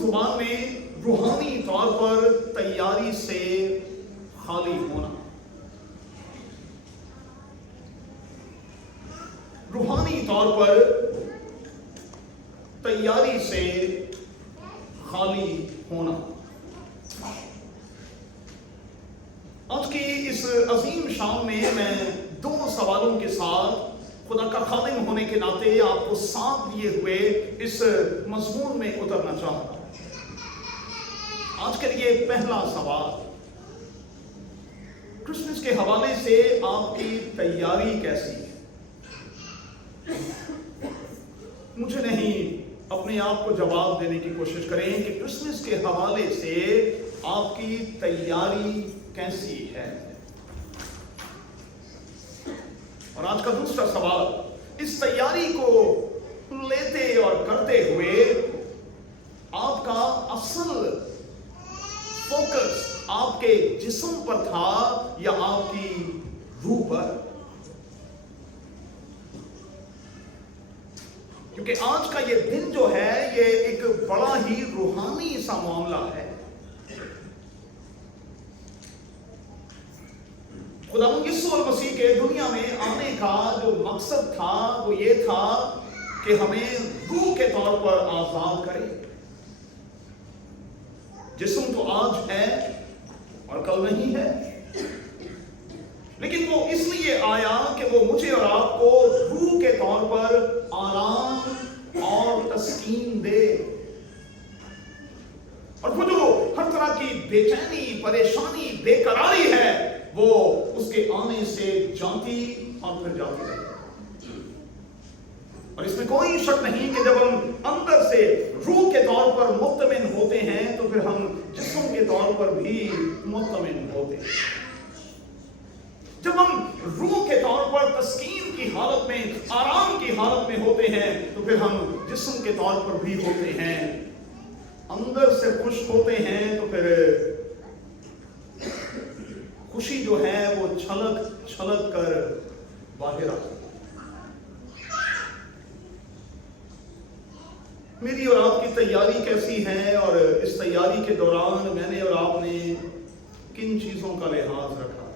زبان میں روحانی طور پر تیاری سے خالی ہونا. روحانی طور پر تیاری سے خالی ہونا. آج کی اس عظیم شام میں دو سوالوں کے ساتھ خدا کا خادم ہونے کے ناطے آپ کو ساتھ لیے ہوئے اس مضمون میں اترنا چاہتا ہوں. آج کے لیے پہلا سوال، کرسمس کے حوالے سے آپ کی تیاری کیسی ہے؟ مجھے نہیں، اپنے آپ کو جواب دینے کی کوشش کریں کہ کرسمس کے حوالے سے آپ کی تیاری کیسی ہے. اور آج کا دوسرا سوال، اس تیاری کو لیتے اور کرتے ہوئے آپ کا اصل فوکس آپ کے جسم پر تھا یا آپ کی روح پر؟ کیونکہ آج کا یہ دن جو ہے یہ ایک بڑا ہی روحانی سا معاملہ ہے. خداوند یسوع المسیح کے دنیا میں آنے کا جو مقصد تھا وہ یہ تھا کہ ہمیں روح کے طور پر آزاد کرے. جسم تو آج ہے اور کل نہیں ہے، لیکن وہ اس لیے آیا کہ وہ مجھے اور آپ کو روح کے طور پر آرام اور تسکین دے. اور وہ جو ہر طرح کی بے چینی، پریشانی، بے قراری ہے، وہ اس کے آنے سے جاتی اور پھر جاتی رہے. اور اس میں کوئی شک نہیں کہ جب ہم اندر سے روح کے طور پر مطمئن ہوتے ہیں تو پھر ہم جسم کے طور پر بھی مطمئن ہوتے ہیں. جب ہم روح کے طور پر تسکین کی حالت میں، آرام کی حالت میں ہوتے ہیں تو پھر ہم جسم کے طور پر بھی ہوتے ہیں. اندر سے خوش ہوتے ہیں تو پھر خوشی جو ہے وہ چھلک چھلک کر باہر آتی ہے. میری اور آپ کی تیاری کیسی ہے، اور اس تیاری کے دوران میں نے اور آپ نے کن چیزوں کا لحاظ رکھا؟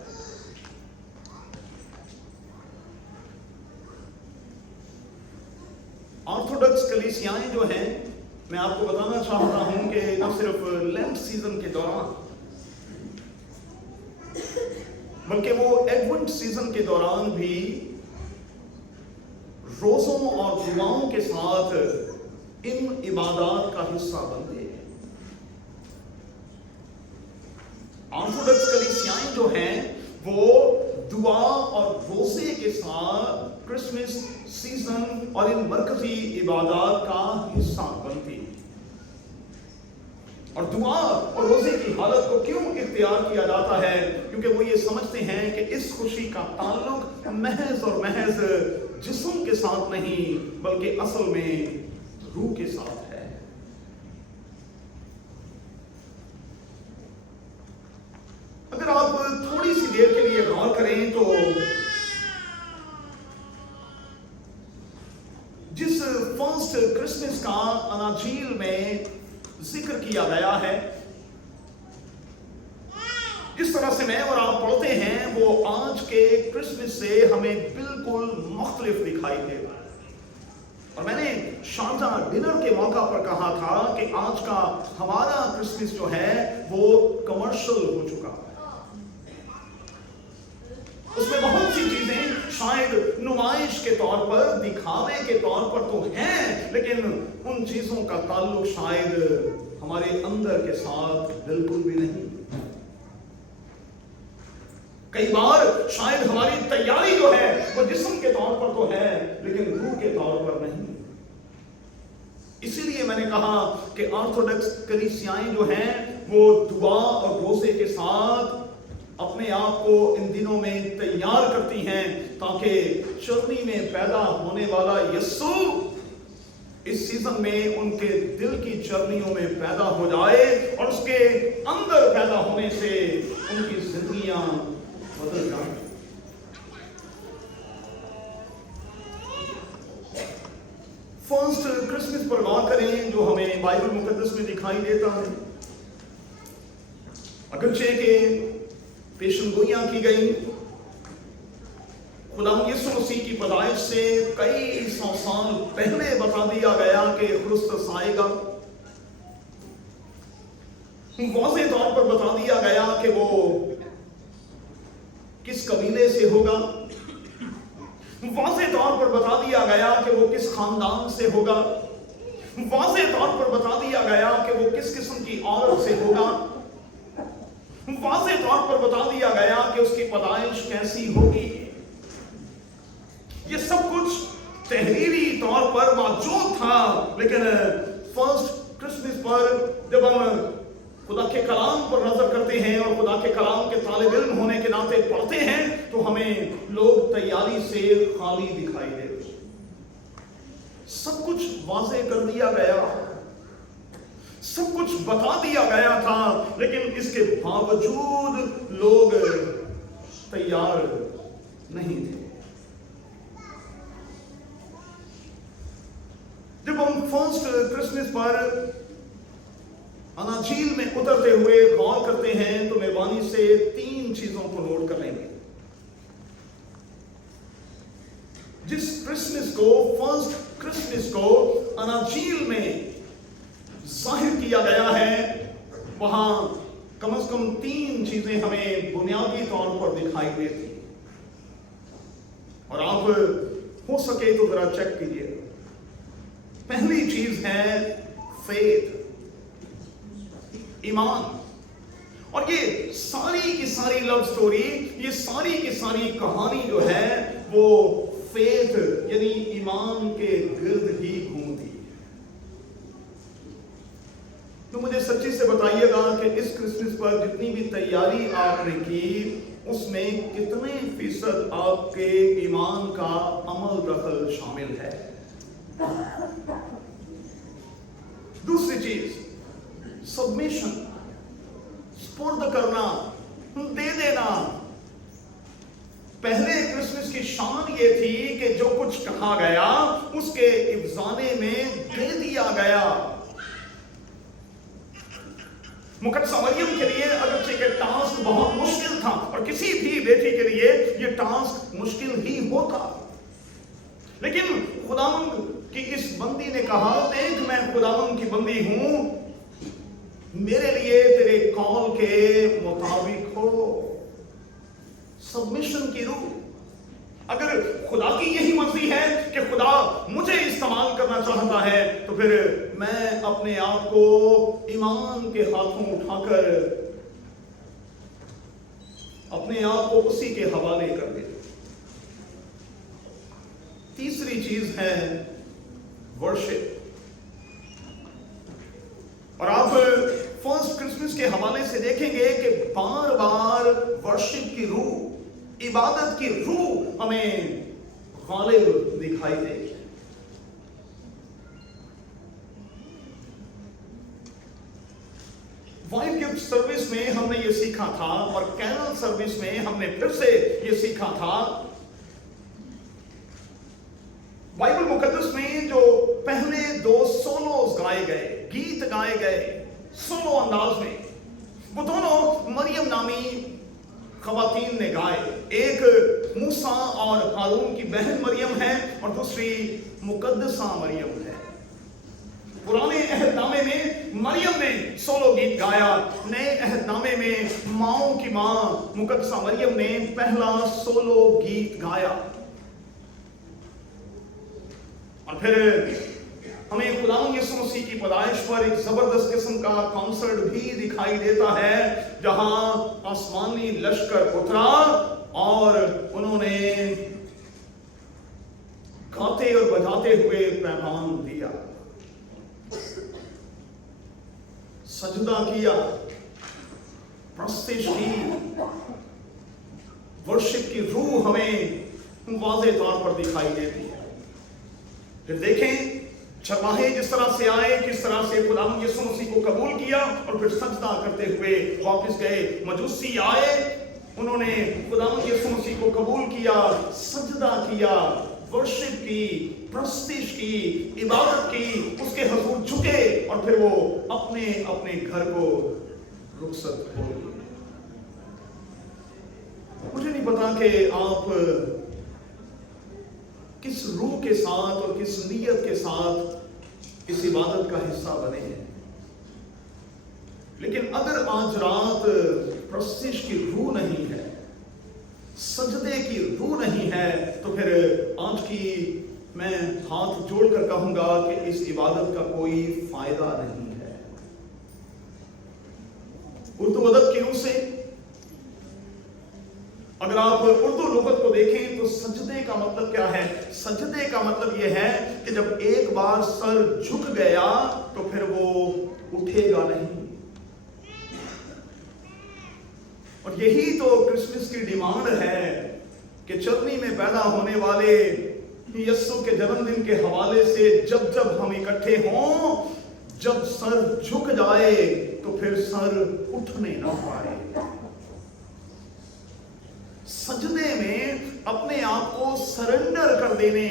آرتھوڈکس کلیسیائیں جو ہیں، میں آپ کو بتانا چاہتا ہوں کہ نہ صرف لینٹ سیزن کے دوران بلکہ وہ ایڈونٹ سیزن کے دوران بھی روزوں اور دعاؤں کے ساتھ ان عبادات کا حصہ بنتے ہیں. آرتھوڈکس کلیسیائیں جو ہیں وہ دعا اور روزے کے ساتھ کرسمس سیزن اور ان مرکزی عبادات کا حصہ بنتی ہیں. اور دعا اور روزے کی حالت کو کیوں اختیار کیا جاتا ہے؟ کیونکہ وہ یہ سمجھتے ہیں کہ اس خوشی کا تعلق محض اور محض جسم کے ساتھ نہیں بلکہ اصل میں روح کے ساتھ ہے. اگر آپ تھوڑی سی دیر کے لیے غور کریں تو جس فرسٹ کرسمس کا اناجیل میں ذکر کیا گیا ہے، جس طرح سے میں اور آپ پڑھتے ہیں وہ آج کے کرسمس سے ہمیں بالکل مختلف دکھائی دے گا. اور میں نے شارجہ ڈنر کے موقع پر کہا تھا کہ آج کا ہمارا کرسمس جو ہے وہ کمرشل ہو چکا ہے. اس میں بہت سی چیزیں شاید نمائش کے طور پر، دکھاوے کے طور پر تو ہیں، لیکن ان چیزوں کا تعلق شاید ہمارے اندر کے ساتھ بالکل بھی نہیں. کئی بار شاید ہماری تیاری جو ہے وہ جسم کے طور پر تو ہے لیکن روح کے طور پر نہیں. اسی لیے میں نے کہا کہ آرتھوڈکس کلیسیائیں جو ہیں وہ دعا اور روزے کے ساتھ اپنے آپ کو ان دنوں میں تیار کرتی ہیں تاکہ چرنی میں پیدا ہونے والا یسوع اس سیزن میں ان کے دل کی چرنیوں میں پیدا ہو جائے اور اس کے اندر پیدا ہونے سے ان کی زندگیاں بدل جائیں. فرسٹ کرسمس پر غور کریں جو ہمیں बाइबल मुकद्दस में दिखाई देता है। अगरचे के पेशनगोइयां की गई, खुदावंद यीशु मसीह की पैदाइश से कई सौ साल पहले बता दिया गया कि क्रिसमस आएगा। वाज़ेह तौर पर बता दिया गया कि वो किस कबीले से होगा, वाज़ेह तौर पर बता दिया गया कि वो किस खानदान से होगा, वाज़ेह तौर पर बता दिया गया कि वो किस किस्म की औरत से होगा, वाज़ेह तौर पर बता दिया गया कि उसकी पैदाइश कैसी होगी। ये सब कुछ तहरीरी तौर पर मौजूद था, लेकिन फर्स्ट क्रिसमस पर जब हम खुदा के कलाम पर नजर करते हैं और खुदा के कलाम के तालिब इल्म होने के नाते पढ़ते हैं, तो हमें लोग तैयारी से खाली दिखाई देते हैं। सब कुछ वाज़ेह कर दिया गया, सब कुछ बता दिया गया था, लेकिन इसके बावजूद लोग तैयार नहीं थे। जब हम फर्स्ट क्रिसमस पर अनाजील में उतरते हुए गौर करते हैं तो मेहरबानी से 3 चीजों को नोट कर लेंगे। जिस क्रिसमस को, फर्स्ट क्रिसमस को अनाजील में जाहिर किया गया है, वहां कम से कम 3 चीजें हमें बुनियादी तौर पर दिखाई देती, और आप हो सके तो जरा चेक कीजिए। पहली चीज है फेथ, ईमान। और ये सारी की सारी लव स्टोरी, ये सारी की सारी कहानी जो है वो फेथ यानी ईमान के गिर्द ही घूमती। तो मुझे सच्ची से बताइएगा कि इस क्रिसमस पर जितनी भी तैयारी आपने की, उसमें कितने फीसद आपके ईमान का अमल दखल शामिल है। दूसरी चीज सबमिशन, स्पुर्द करना, दे देना। पहले क्रिसमस की शान ये थी कि जो कुछ कहा गया उसके इब्जाने में दे दिया गया। मुकद्दसा मरियम के लिए अगरचे के टास्क बहुत मुश्किल था, और किसी भी बेटी के लिए ये टास्क मुश्किल ही होता, लेकिन खुदावंद कि इस बंदी ने कहा, देख मैं खुदावंद की बंदी हूं, मेरे लिए तेरे कॉल के मुताबिक हो। सबमिशन की रूह। अगर खुदा की यही मर्जी है कि खुदा मुझे इस्तेमाल करना चाहता है, तो फिर मैं अपने आप को ईमान के हाथों उठाकर अपने आप को उसी के हवाले कर दे। तीसरी चीज है वर्शिप। और आप फर्स्ट क्रिसमस के हवाले से देखेंगे कि बार बार वर्शिप की रूह, इबादत की रूह हमें गालिब दिखाई देगी। वाइट गिफ्ट सर्विस में हमने ये सीखा था, और कैरल सर्विस में हमने फिर से ये सीखा था। बाइबल मुकद्दस में जो पहले 2 सोलोस गाए गए, गीत गाए गए सोलो अंदाज में, वो दोनों मरियम नामी खवातीन ने गाए। एक मूसा और हारून की बहन मरियम है, और दूसरी मुकद्दसा मरियम है। पुराने अहदनामे में मरियम ने सोलो गीत गाया, नए अहदनामे में माओ की मां मुकद्दसा मरियम ने पहला सोलो गीत गाया। और फिर हमें खुदावंद यीशु मसीह की पैदाइश पर एक जबरदस्त किस्म का कॉन्सर्ट भी दिखाई देता है, जहां आसमानी लश्कर उतरा और उन्होंने गाते और बजाते हुए पैगाम दिया, सजदा किया, प्रस्तिश की। वर्शिप की रूह हमें वाज़ेह तौर पर दिखाई देती है। फिर देखें चरवाहे जिस तरह से आए, किस तरह से खुदावंद यीशु मसीह को कबूल किया और फिर सजदा करते हुए वापस गए। मजूसी आए, उन्होंने खुदावंद यीशु मसीह को कबूल किया, सजदा किया, वर्शिप की, प्रस्तिश की, इबादत की, उसके हुजूर झुके और फिर वो अपने अपने घर को रुखसत हो गए। मुझे नहीं पता कि आप किस रूह के साथ और किस नीयत के साथ इस इबादत का हिस्सा बने हैं, लेकिन अगर आज रात प्रस्तिश की रूह नहीं है, सजदे की रूह नहीं है, तो फिर आज की मैं हाथ जोड़कर कहूंगा कि इस इबादत का कोई फायदा नहीं है। उर्दू अदब की रूह से अगर आप उर्दू लुगत को देखें तो सजदे का मतलब क्या है? सजदे का मतलब यह है कि जब एक बार सर झुक गया तो फिर वो उठेगा नहीं। और यही तो क्रिसमस की डिमांड है कि चरनी में पैदा होने वाले यीशु के जन्मदिन के हवाले से जब जब हम इकट्ठे हों, जब सर झुक जाए तो फिर सर उठने ना पाए। सजदे में अपने आप को सरेंडर कर देने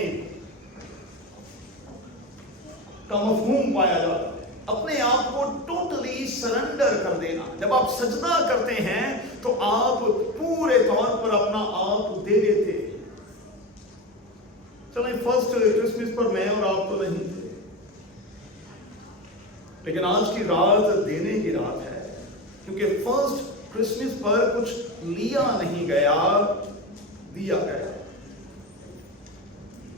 का मफहूम पाया जाता है, अपने आप को टोटली सरेंडर कर देना। जब आप सजदा करते हैं तो आप पूरे तौर पर अपना आप दे देते। चलें, फर्स्ट क्रिसमस पर मैं और आप तो नहीं थे, लेकिन आज की रात देने की रात है, क्योंकि फर्स्ट क्रिसमस पर कुछ लिया नहीं गया, दिया गया।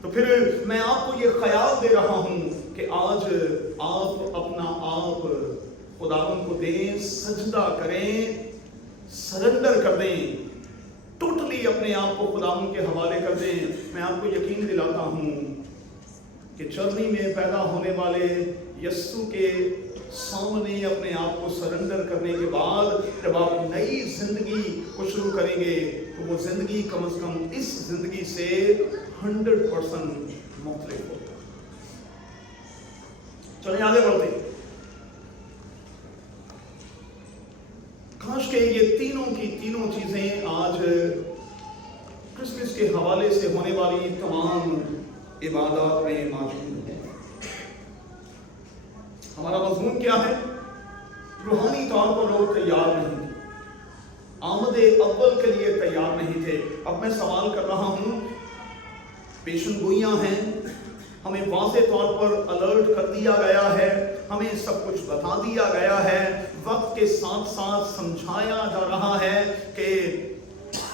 तो फिर मैं आपको ये ख्याल दे रहा हूं कि आज आप अपना आप खुदावंद को दें, सजदा करें, सरेंडर कर दें, टोटली अपने आप को खुदावंद के हवाले कर दें। मैं आपको यकीन दिलाता हूं कि चरनी में पैदा होने वाले यीशु के सामने अपने आप को सरेंडर करने के बाद जब आप नई जिंदगी को शुरू करेंगे तो वो जिंदगी कम से कम इस जिंदगी से 100% मुख्तलिफ होगा। चलिए आगे बढ़ते। काश के ये तीनों की तीनों चीजें आज क्रिसमस के हवाले से होने वाली तमाम इबादत में मौजूद है। हमारा मज़मून क्या है? रूहानी तौर पर लोग तैयार नहीं थे, आमदे अव्वल के लिए तैयार नहीं थे। अब मैं सवाल कर रहा हूं, पेशन गोइयां हैं, हमें वाज़े तौर पर अलर्ट कर दिया गया है, हमें सब कुछ बता दिया गया है, वक्त के साथ साथ समझाया जा रहा है कि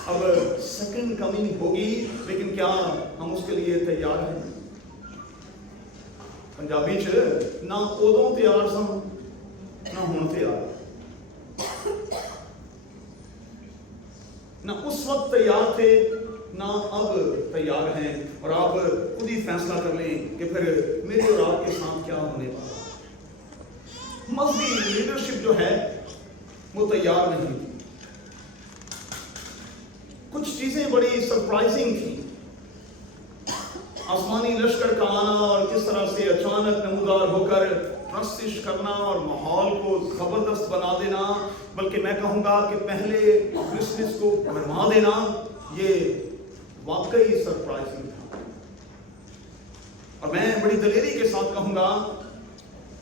अब सेकंड कमिंग होगी, लेकिन क्या हम उसके लिए तैयार हैं? पंजाबी च ना उदों तैयार सन ना हुण तैयार, ना उस वक्त तैयार थे ना अब तैयार हैं। और आप खुद ही फैसला कर लें कि फिर मेरे और आपके साथ क्या होने वाला। मजहबी लीडरशिप जो है वो तैयार नहीं थी। कुछ चीजें बड़ी सरप्राइजिंग थी। आसमानी लश्कर का आना और किस तरह से अचानक नमूदार होकर प्रस्तिश करना और माहौल को जबरदस्त बना देना, बल्कि मैं कहूंगा कि पहले क्रिसमस को गरमा देना, ये वाकई सरप्राइजिंग था। और मैं बड़ी दलेरी के साथ कहूंगा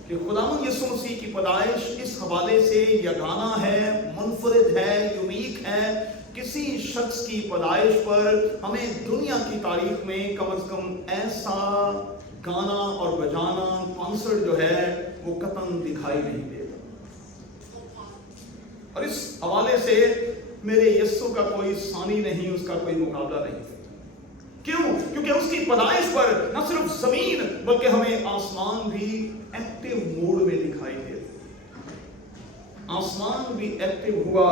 कि खुदावंद यीशु मसीह की पैदाइश इस हवाले से यगाना है, मुनफरिद है, यूनिक है। किसी शख्स की पैदाइश पर हमें दुनिया की तारीख में कम से कम ऐसा गाना और बजाना, कॉन्सर्ट जो है वो कतन दिखाई नहीं देता। और इस हवाले से मेरे यीशु का कोई सानी नहीं, उसका कोई मुकाबला नहीं। क्यों? क्योंकि उसकी पैदाइश पर न सिर्फ जमीन बल्कि हमें आसमान भी एक्टिव मोड में दिखाई देता। आसमान भी एक्टिव हुआ।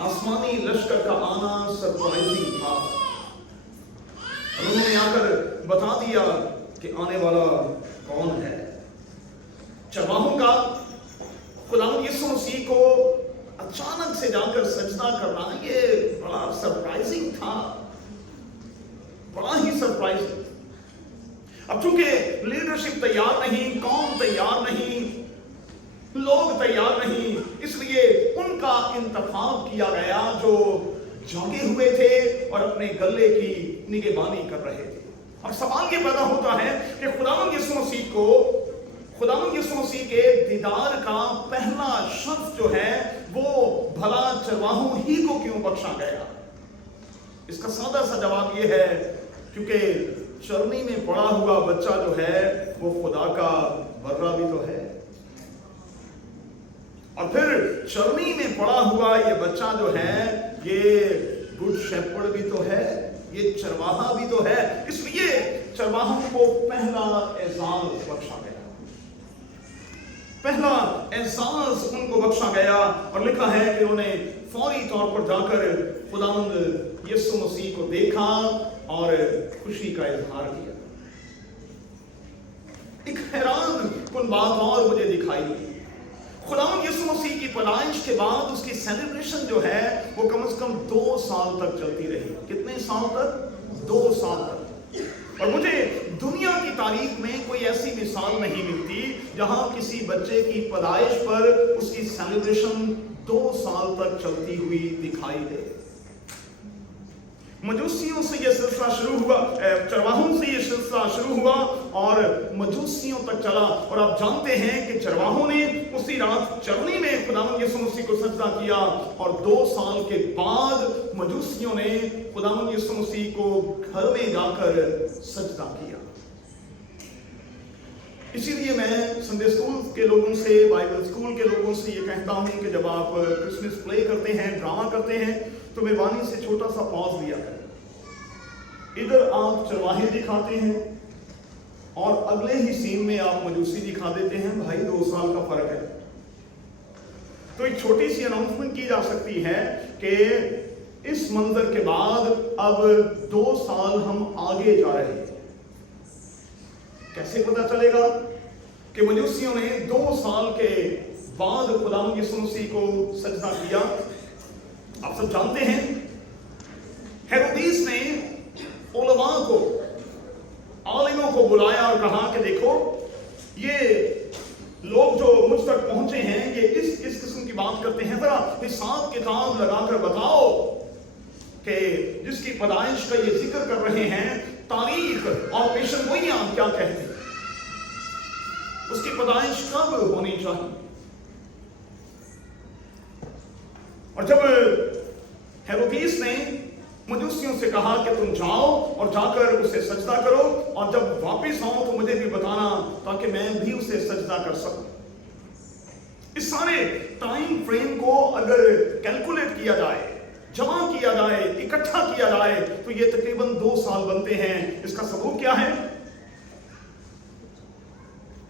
आसमानी लश्कर का आना सरप्राइजिंग था। उन्होंने आकर बता दिया कि आने वाला कौन है। चरवाहों का खुदावंद यीशु मसीह को अचानक से जाकर सजदा करना, ये बड़ा सरप्राइजिंग था, बड़ा ही सरप्राइजिंग। अब चूंकि लीडरशिप तैयार नहीं, कौम तैयार नहीं, लोग तैयार नहीं, इसलिए उनका इंतखाब किया गया जो जंगे हुए थे और अपने गले की निगहबानी कर रहे थे। अब सवाल ये पैदा होता है कि खुदावंद यीशु मसीह के दीदार का पहला शर्त जो है वो भला चरवाहों ही को क्यों बख्शा गया? इसका सादा सा जवाब ये है, क्योंकि चरनी में पड़ा हुआ बच्चा जो है वो खुदा का बर्रा भी तो है, और फिर चरनी में पड़ा हुआ ये बच्चा जो है ये गुड शेपर्ड भी तो है, ये चरवाहा भी तो है। इसलिए चरवाहों को पहला एजाज बख्शा गया, पहला एहसास उनको बख्शा गया, और लिखा है कि उन्होंने फौरी तौर पर जाकर खुदावंद यीशु मसीह को देखा और खुशी का इजहार किया। एक हैरान कुन बात और मुझे दिखाई दी, खुदावंद यीशु मसीह की पैदाइश के बाद उसकी सेलिब्रेशन जो है वो कम से कम 2 साल तक चलती रही। कितने साल तक? 2 साल तक। और मुझे दुनिया की तारीख में कोई ऐसी मिसाल नहीं मिलती जहां किसी बच्चे की पैदाइश पर उसकी सेलिब्रेशन 2 साल तक चलती हुई दिखाई दे। मजूसियों से यह सिलसिला शुरू हुआ, चरवाहों से यह सिलसिला शुरू हुआ और मजूसियों तक चला। और आप जानते हैं कि चरवाहों ने उसी रात चरनी में खुदावंद यीशु मसीह को सजदा किया, और 2 साल के बाद मजूसियों ने खुदावंद यीशु मसीह को घर में जाकर सजदा किया। इसीलिए मैं संडे स्कूल के लोगों से, बाइबल स्कूल के लोगों से ये कहता हूं कि जब आप क्रिसमस प्ले करते हैं, ड्रामा करते हैं, तो मेहरबानी से छोटा सा पॉज लिया करें। इधर आप चरवाहे दिखाते हैं और अगले ही सीन में आप मजूसी दिखा देते हैं। भाई 2 साल का फर्क है। तो एक छोटी सी अनाउंसमेंट की जा सकती है कि इस मंजर के बाद अब 2 साल हम आगे जा रहे हैं। कैसे पता चलेगा कि मजूसियों ने 2 साल के बाद खुदावंद यीशु मसीह को सजदा किया? आप सब जानते हैं हेरोदेस ने उलमा को, आलिमों को बुलाया और कहा कि देखो ये लोग जो मुझ तक पहुंचे हैं ये इस किस्म की बात करते हैं, जरा हिसाब किताब लगाकर बताओ कि जिसकी पैदाइश का ये जिक्र कर रहे हैं, तारीख और पेशन गोइयां क्या कहते हैं, उसकी पैदाइश कब होनी चाहिए। और जब हेरोदेस ने मजूसियों से कहा कि तुम जाओ और जाकर उसे सजदा करो, और जब वापस आओ तो मुझे भी बताना ताकि मैं भी उसे सजदा कर सकूं। इस सारे टाइम फ्रेम को अगर कैलकुलेट किया जाए, जमा किया जाए, इकट्ठा किया जाए, तो ये तकरीबन 2 साल बनते हैं। इसका सबूत क्या है?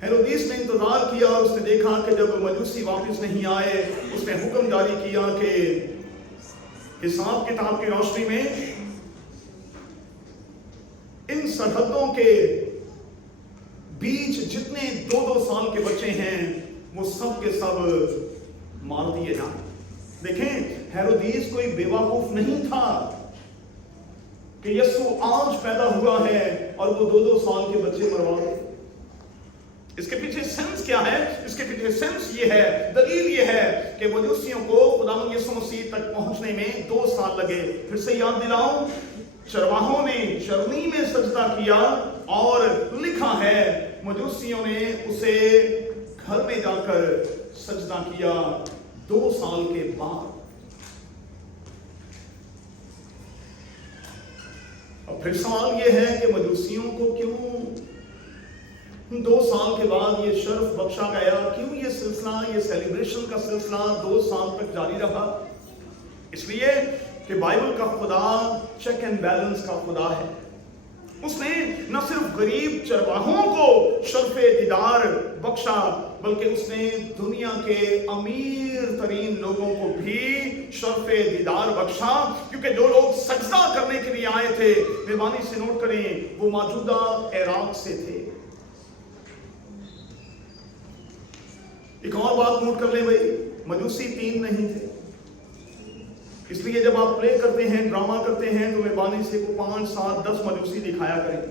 हेरोदेस ने इंतजार किया और उसने देखा कि जब मजूसी वापस नहीं आए, उसने हुक्म जारी किया कि हिसाब किताब की रोशनी में इन सरहदों के बीच जितने 2-2 साल के बच्चे हैं वो सब के सब मार दिए जाए। देखें, हेरोदेस कोई बेवकूफ नहीं था कि यीशु आज पैदा हुआ है और वो 2-2 साल के बच्चे मरवा दे। इसके पीछे सेंस क्या है? इसके पीछे सेंस ये है, दलील ये है कि मजूसियों को खुदावंद यीशु मसीह तक पहुंचने में 2 साल लगे। फिर से याद दिलाऊं, चरवाहों ने चरनी में सजदा किया और लिखा है मजूसियों ने उसे घर में जाकर सजदा किया 2 साल के बाद। और फिर सवाल यह है कि मजूसियों को क्यों 2 साल के बाद ये शर्फ बख्शा गया? क्यों ये सिलसिला, ये सेलिब्रेशन का सिलसिला 2 साल तक जारी रहा? इसलिए कि बाइबल का खुदा चेक एंड बैलेंस का खुदा है। उसने न सिर्फ गरीब चरवाहों को शर्फे दीदार बख्शा, बल्कि उसने दुनिया के अमीर तरीन लोगों को भी शर्फे दीदार बख्शा, क्योंकि जो लोग सजदा करने के लिए आए थे, मेहरबानी से नोट करें, वो मौजूदा इराक से थे। एक और बात नोट कर ले भाई, मजूसी 3 नहीं थे। इसलिए जब आप प्ले करते हैं, ड्रामा करते हैं, तो मेहरबानी से 5, 7, 10 मजूसी दिखाया करें।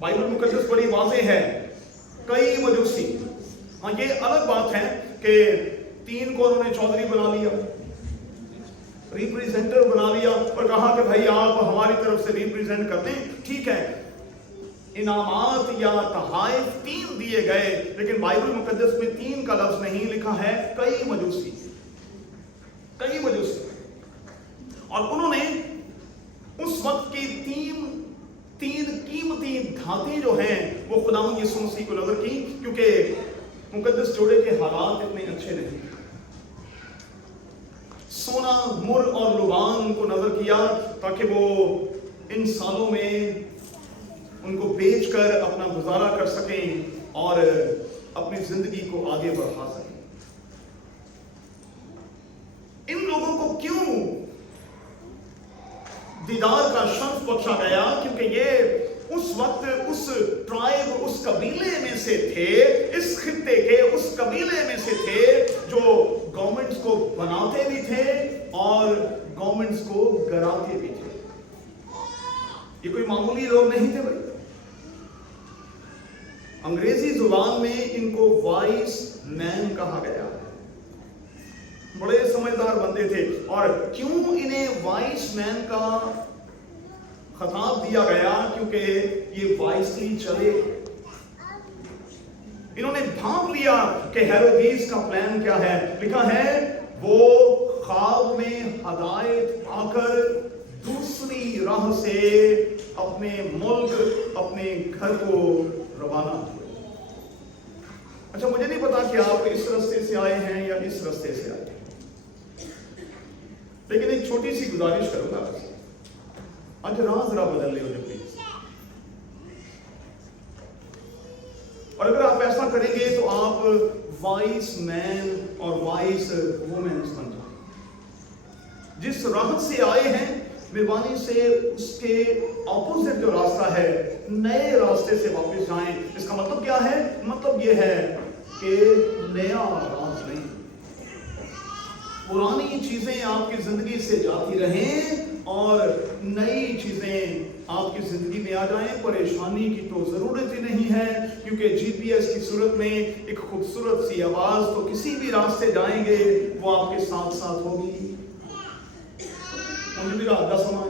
बाइबल मुकद्दस बड़ी वाज़ेह है, कई मजूसी। हाँ, ये अलग बात है कि 3 को उन्होंने चौधरी बना लिया, रिप्रेजेंटर बना लिया और कहा कि भाई आप हमारी तरफ से रिप्रेजेंट करते हैं, ठीक है। इनामात या तहाइफ 3 दिए गए, लेकिन बाइबल मुकद्दस में 3 का लफ्ज नहीं लिखा है, कई मजूसी। और उन्होंने उस वक्त की तीन कीमती धातें जो हैं वो खुदावंद यीशु मसीह को नजर की, क्योंकि मुकद्दस जोड़े के हालात इतने अच्छे नहीं। सोना, मुर और लुबान को नजर किया ताकि वो इन सालों में उनको बेचकर अपना गुजारा कर सकें और अपनी जिंदगी को आगे बढ़ा सकें। इन लोगों को क्यों दीदार का शर्फ बख्शा गया? क्योंकि ये उस वक्त उस ट्राइब, उस कबीले में से थे, इस खित्ते के उस कबीले में से थे जो गवर्नमेंट्स को बनाते भी थे और गवर्नमेंट्स को गिराते भी थे। ये कोई मामूली लोग नहीं थे भाई। अंग्रेजी जुबान में इनको वाइस मैन कहा गया। बड़े समझदार बंदे थे। और क्यों इन्हें वाइस मैन का खिताब दिया गया? क्योंकि ये वाइसली चले। इन्होंने भांप लिया कि हेरोदेस का प्लान क्या है। लिखा है वो ख्वाब में हदायत पाकर दूसरी राह से अपने मुल्क, अपने घर को रवाना हुए। अच्छा, मुझे नहीं पता कि आप इस रास्ते से आए हैं या इस रास्ते से आए हैं, लेकिन एक छोटी सी गुजारिश करूंगा, आज राह जरा बदल ले मुझे प्लीज। और अगर आप ऐसा करेंगे तो आप वाइस मैन और वाइस वुमेन बन जाएंगे। जिस राह से आए हैं मेहरबानी से उसके ऑपोजिट जो रास्ता है, नए रास्ते से वापस जाएं। इसका मतलब क्या है? मतलब यह है कि नया राज नहीं, पुरानी चीजें आपकी जिंदगी से जाती रहें और नई चीजें आपकी जिंदगी में आ जाएं। परेशानी की तो जरूरत ही नहीं है, क्योंकि जीपीएस की सूरत में एक खूबसूरत सी आवाज तो किसी भी रास्ते जाएंगे वो आपके साथ साथ होगी। मुझे भी रात का समय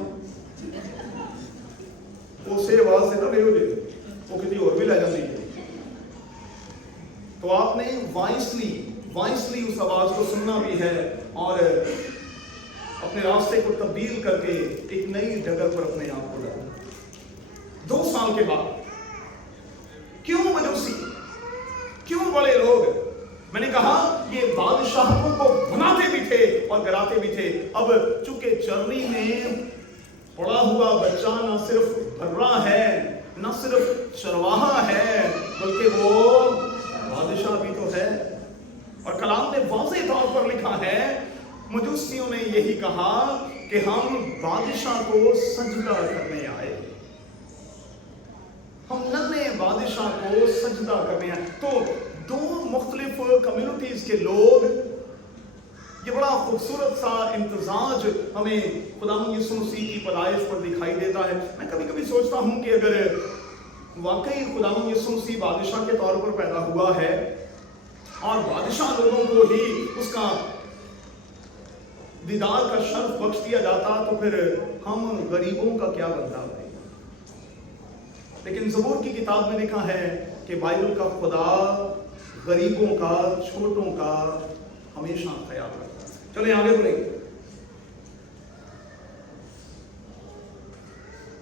उसे आवाज से ना ले वो किसी और भी ले जाती है। तो आपने वाइसली उस आवाज को सुनना भी है और अपने रास्ते को तब्दील करके एक नई जगह पर अपने आप को डालना। 2 साल के बाद क्यों मजूसी, क्यों बड़े लोग? मैंने कहा ये बादशाहों को बनाते भी थे और गिराते भी थे। अब चूंकि चरनी में पड़ा हुआ बच्चा न सिर्फ भर्रा है, न सिर्फ चरवाहा है, बल्कि वो बादशाह भी तो है। और कलाम ने वाज़ेह तौर पर लिखा है, मजूसियों ने यही कहा कि हम बादशाह को सजदा करने आए, हम नन्हे बादशाह को सजदा करने आए। तो 2 मुख्तलिफ कम्युनिटीज के लोग, ये बड़ा खूबसूरत सा इम्तिजाज हमें खुदावंद यीशु मसीह की पैदाइश पर दिखाई देता है। मैं कभी कभी सोचता हूं कि अगर वाकई खुदावंद यीशु मसीह बादशाह के तौर पर पैदा हुआ है और बादशाह लोगों को ही उसका दीदार का शर्फ बख्श दिया जाता, तो फिर हम गरीबों का क्या बनता है? लेकिन ज़बूर की किताब में लिखा है कि बाइबल का खुदा गरीबों का, छोटों का हमेशा ख्याल रखता है। चलिए आगे बढ़ेंगे।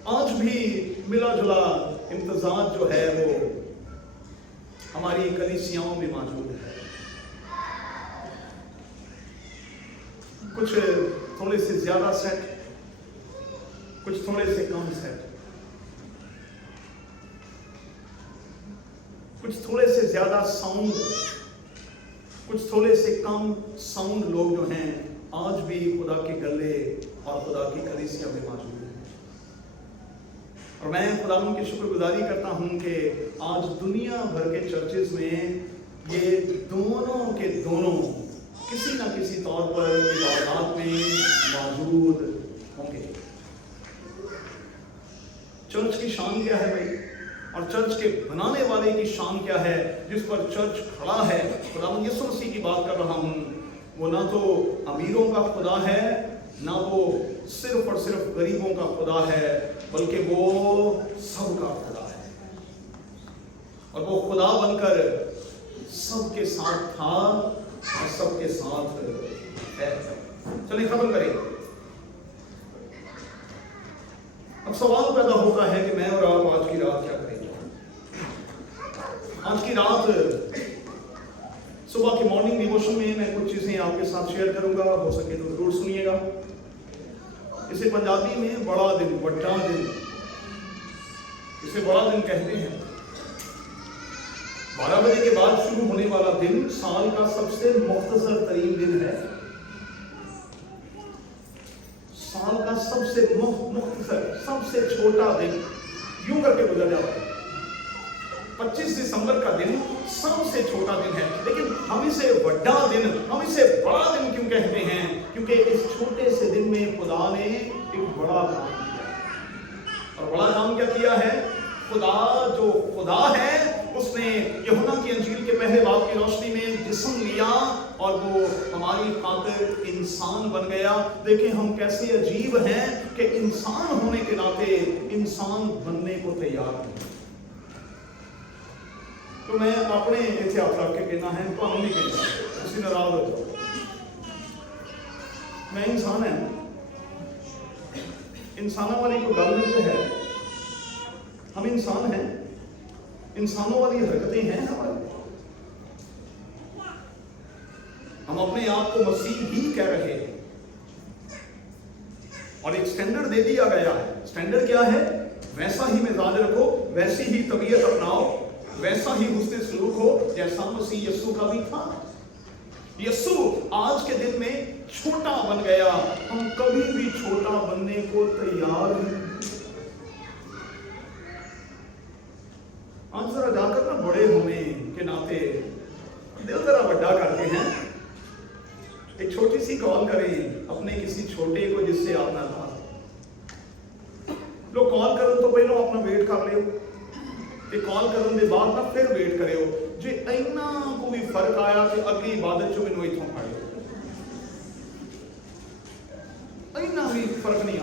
आज भी मिला जुला इम्तिजाज जो है वो हमारी कलीसियाओं में मौजूद है। कुछ थोड़े से ज्यादा सेट, कुछ थोड़े से कम सेट, कुछ थोड़े से ज्यादा साउंड, कुछ थोड़े से कम साउंड लोग जो हैं आज भी खुदा के गले और खुदा की कलीसिया में मौजूद हैं। और मैं खुदा की शुक्रगुजारी करता हूं कि आज दुनिया भर के चर्चेज में ये दोनों के दोनों किसी ना किसी तौर पर इबादत में मौजूद होंगे। चर्च की शान क्या है भाई? और चर्च के बनाने वाले की शान क्या है, जिस पर चर्च खड़ा है? खुदावंद यीशु मसीह की बात कर रहा हूं। वो ना तो अमीरों का खुदा है ना वो सिर्फ और सिर्फ गरीबों का खुदा है, बल्कि वो सबका खुदा है। और वो खुदा बनकर सबके साथ था और सबके साथ है। चलिए खत्म करें। अब सवाल पैदा होता है कि मैं और आप आज की रात क्या करेंगे। आज की रात सुबह के मॉर्निंग डिवोशन में मैं कुछ चीजें आपके साथ शेयर करूंगा, हो सके तो जरूर सुनिएगा। इसे पंजाबी में बड़ा दिन, बड़ा दिन, इसे बड़ा दिन कहते हैं। 12 बजे के बाद शुरू होने वाला दिन साल का सबसे मुख्तसर तरीन दिन है। साल का सबसे मुख्तसर, सबसे छोटा दिन यूं करके गुजर जाता है। 25 दिसंबर का दिन सबसे छोटा दिन है, लेकिन हम इसे बड़ा दिन, हम इसे बड़ा दिन क्यों कहते हैं? क्योंकि इस छोटे से दिन में खुदा ने एक बड़ा काम किया। और बड़ा काम क्या किया है? खुदा जो खुदा है उसने यूहन्ना की अंजील के पहले बाब की रोशनी में जिस्म लिया और वो हमारी खातिर इंसान बन गया। देखें हम कैसे अजीब हैं कि इंसान होने के नाते इंसान बनने को तैयार हैं। तो मैं अपने इसे आप रख के कहना है तो हम नहीं कहना, उसी नाराज हो जाओ। मैं इंसान है, इंसानों वाली को गल जो है, हम इंसान हैं, इंसानों वाली हरकतें हैं हमारी। हम अपने आप को मसीह ही कह रहे हैं और एक स्टैंडर्ड दे दिया गया है। स्टैंडर्ड क्या है? वैसा ही मिजाज रखो, वैसी ही तबीयत अपनाओ, वैसा ही हुस्न सलूक हो जैसा मसीह यस्सु का भी था। यस्सु आज के दिन में छोटा बन गया, हम कभी भी छोटा बनने को तैयार नहीं। आज जरा जाकर ना बड़े होने के नाते दिल जरा बड़ा करते हैं। एक छोटी सी कॉल करें अपने किसी छोटे को जिससे आप ना था लो कॉल करो तो पहले अपना वेट कर लियो ते कॉल करने के बाद ना फिर वेट करियो जे इन्ना को भी फर्क आया कि अगली इबादत चो मैनू इथों फड़ इन्ना भी फर्क नहीं आ।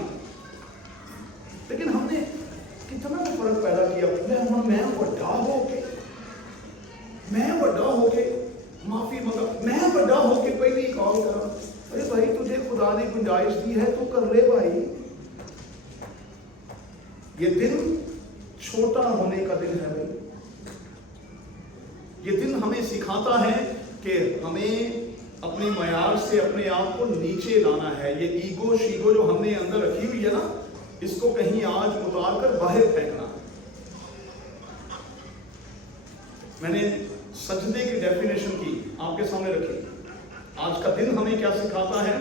लेकिन हमने कितना फर्क पैदा किया। मैं बड़ा होके माफी मंगा, मैं बड़ा होके पहली कॉल करा। अरे भाई तुझे खुदा ने गुंजाइश दी है तो कर ले भाई। ये दिन छोटा होने का दिन है भाई। ये दिन हमें सिखाता है कि हमें अपने मयार से अपने आप को नीचे लाना है। ये ईगो शीगो जो हमने अंदर रखी हुई है ना, इसको कहीं आज उतार कर बाहर फेंकना। मैंने सजदे की डेफिनेशन की आपके सामने रखी। आज का दिन हमें क्या सिखाता है?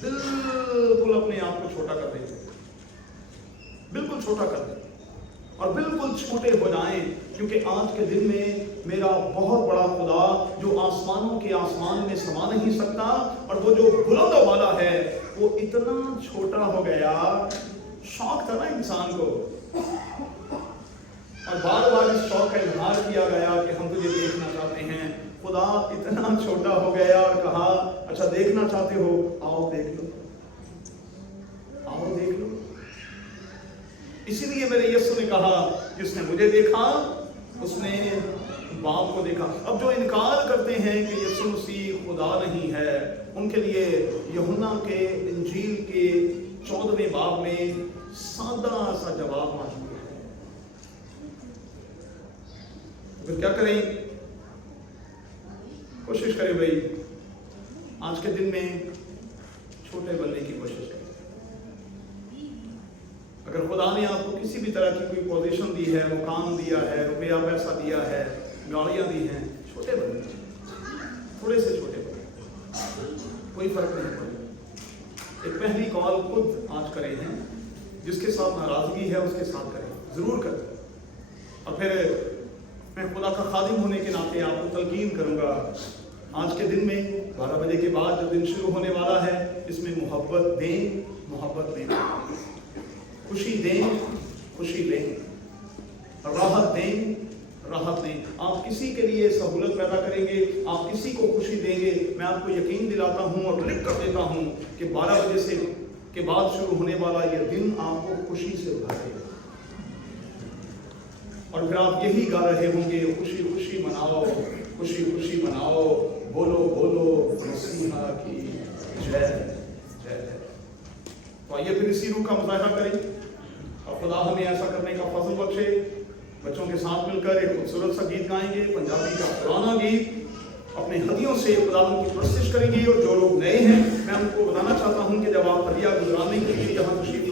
बिल्कुल अपने आप को छोटा कर दे, बिल्कुल छोटा कर दे और बिल्कुल छोटे हो जाएं, क्योंकि आज के दिन में मेरा बहुत बड़ा खुदा जो आसमानों के आसमान में समा नहीं सकता और वो जो बुलंद वाला है वो इतना छोटा हो गया। शौक था ना इंसान को, और बार बार इस शौक का इजहार किया गया कि हम तुझे देखना चाहते हैं। खुदा इतना छोटा हो गया और कहा अच्छा देखना चाहते हो, आओ देख लो, आओ देख लो। इसीलिए मेरे यीशु ने कहा जिसने मुझे देखा उसने बाप को देखा। अब जो इनकार करते हैं कि यीशु मसीह खुदा नहीं है, उनके लिए यूहन्ना के इंजील के 14वें बाब में सादा सा जवाब मौजूद है। तो क्या करें? कोशिश करें भाई, आज के दिन में छोटे बनने की कोशिश करें। अगर खुदा ने आपको किसी भी तरह की कोई पोजीशन दी है, मुकाम दिया है, रुपया पैसा दिया है, गाड़ियां दी हैं, छोटे बनने, थोड़े से छोटे बने, कोई फर्क नहीं पड़ेगा। एक पहली कॉल खुद आज करें हैं, जिसके साथ नाराजगी है उसके साथ करें, जरूर करें। और फिर मैं खुदा का खादिम होने के नाते आपको तलकीन करूंगा, आज के दिन में 12 बजे के बाद जो दिन शुरू होने वाला है, इसमें मोहब्बत दें, मोहब्बत दें, खुशी दें, खुशी लें, राहत दें, राहत दें। आप किसी के लिए सहूलत पैदा करेंगे, आप किसी को खुशी देंगे। मैं आपको यकीन दिलाता हूं और लिख कर देता हूं कि 12 बजे से کے بعد شروع ہونے والا یہ دن آپ کو خوشی سے بھر دے گا، اور پھر آپ یہی گا رہے ہوں گے، خوشی خوشی مناؤ، خوشی خوشی مناؤ، بولو بولو مسیحا کی جے جے۔ تو آئیے پھر اسی روح کا مظاہرہ کریں، اور خدا ہمیں ایسا کرنے کا فضل بخشے۔ بچوں کے ساتھ مل کر ایک خوبصورت سا گیت گائیں گے، پنجابی کا پرانا گیت، اپنے ہدیوں سے خداوند کی پرستش کریں گے۔ اور جو لوگ نئے ہیں، میں ان کو بتانا چاہتا ہوں کہ جب آپ ہدیہ گزرانے کے لیے یہاں تشریف